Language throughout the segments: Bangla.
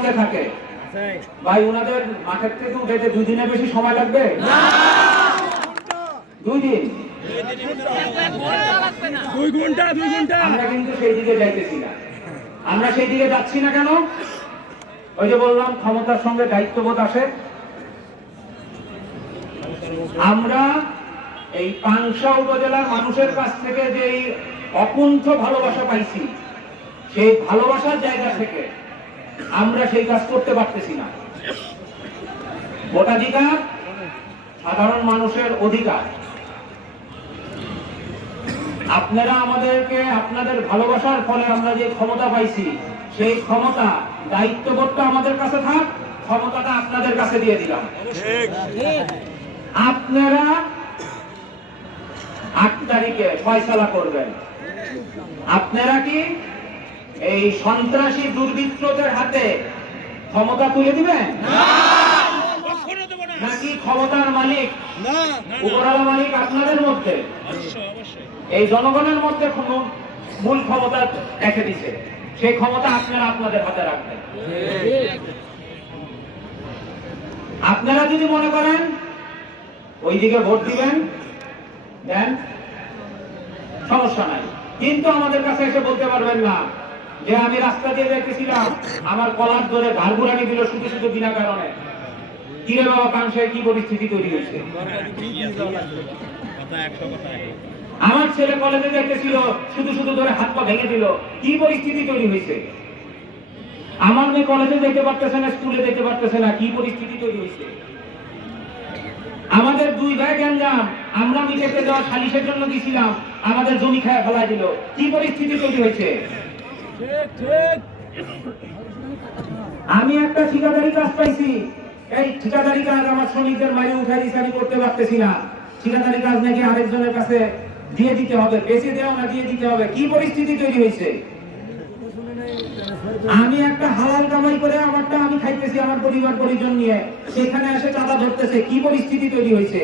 সঙ্গে থাকে, ভাই ওনাদের মাঠের থেকে উঠাইতে 2 দিনের বেশি সময় লাগবে? 2 দিন, 2 ঘন্টা। আমরা কিন্তু সেই দিকে যাইতেছি না। আমরা সেই দিকে যাচ্ছি না কেন? ওই যে বললাম, ক্ষমতার সঙ্গে দায়িত্ববোধ আসে। আমরা এই পাংশা উপজেলার মানুষের কাছ থেকে যে অকুণ্ঠ ভালোবাসা পাইছি, সেই ভালোবাসার জায়গা থেকে আমরা সেই কাজ করতে পারতেছি না। ভোটাধিকার সাধারণ মানুষের অধিকার। আপনারা আমাদেরকে, আপনাদের ভালোবাসার ফলে আমরা যে ক্ষমতা পাইছি, সেই ক্ষমতা, দায়িত্ববোধটা আমাদের কাছে থাক, ক্ষমতাটা আপনাদের কাছে দিয়ে দিলাম। আপনারা 8 তারিখে ফয়সালা করবেন। আপনারা কি এই সন্ত্রাসী দুর্বৃত্তদের হাতে ক্ষমতা তুলে দিবেন, নাকি ক্ষমতার মালিক, উপরওয়ালা মালিক আপনাদের মধ্যে, এই জনগণের মধ্যে মূল ক্ষমতা রেখে দিছে? সেই ক্ষমতা আপনারা আপনাদের হাতে রাখবেন। আপনারা যদি মনে করেন ওইদিকে ভোট দিবেন, দেন, সমস্যা নাই। কিন্তু আমাদের কাছে এসে বলতে পারবেন না যে আমি রাস্তা দিয়ে যাইতেছিলাম, আমার কলার ধরে ঘাড়ঘুরানি দিল শুধু শুধু বিনা কারণে। কিরে বাবা, কাংশে কি পরিস্থিতি তৈরি হয়েছে? আমার ছেলে কলেজে যাইতেছিল, শুধু শুধু ধরে হাত পা ভেঙে দিল, কি পরিস্থিতি তৈরি হয়েছে? আমার মেয়ে কলেজে যেতে পারতেছে না, স্কুলে যেতে পারতেছে না, কি পরিস্থিতি তৈরি হয়েছে? আমাদের 2 ভাই গ্যাঞ্জাম, আমরা মিটাতে যাওয়া সালিশের জন্য গেছিলাম, আমাদের জমি খায় ফেলাই দিল, কি পরিস্থিতি তৈরি হয়েছে? আমি একটা ঠিকাদারি কাজ পাইছি, এই ঠিকাদারি কাজ আমার শ্রমিকদের মারি উঠাই দিচ্ছে, আমি করতে পারতেছি না। ঠিকাদারি কাজ নাকি আরেকজনের কাছে দিয়ে দিতে হবে, বেঁচে দেওয়া না দিয়ে দিতে হবে, কি পরিস্থিতি তৈরি হয়েছে? আমি একটা হালাল কামাই করে আমারটা আমি খাইতেছি আমার পরিবার পরিজন নিয়ে, সেখানে এসে চাঁদা ধরতেছে, কি পরিস্থিতি তৈরি হয়েছে?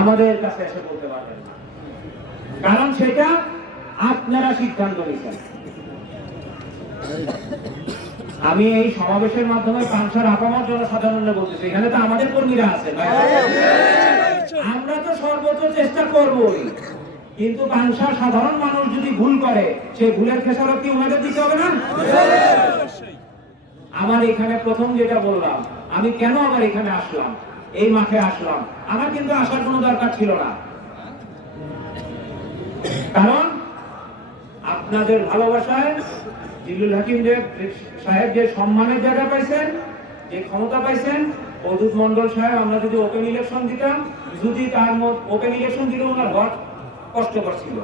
আমাদের কাছে এসে বলতে পারবেন না, কারণ সেটা আপনারা সিদ্ধান্ত নিয়েছেন। আমি এই সমাবেশের মাধ্যমে পাংশার আপামর জনসাধারণকে বলতেছি, এখানে তো আমাদের কর্মীরা আছে, আমরা তো সর্বোচ্চ চেষ্টা করবই, কিন্তু পাংশার সাধারণ মানুষ যদি ভুল করে, সেই ভুলের খেসারত কি ওনাদের দিতে হবে না? আমার এখানে প্রথম যেটা বললাম, আমি কেন আবার এখানে আসলাম, এই মাঠে আসলাম, আমার কিন্তু আসার কোনো দরকার ছিল না। কারণ আপনাদের ভালোবাসায় জিল্লুল হাকিম সাহেব যে সম্মানের জায়গা পাইছেন, যে ক্ষমতা পাইছেন, অদূত মন্ডল সাহেব, আমরা যদি ওপেন ইলেকশন দিতাম, যদি তার ওপেন ইলেকশন দিলে ওনার ভোট কষ্টকর ছিল,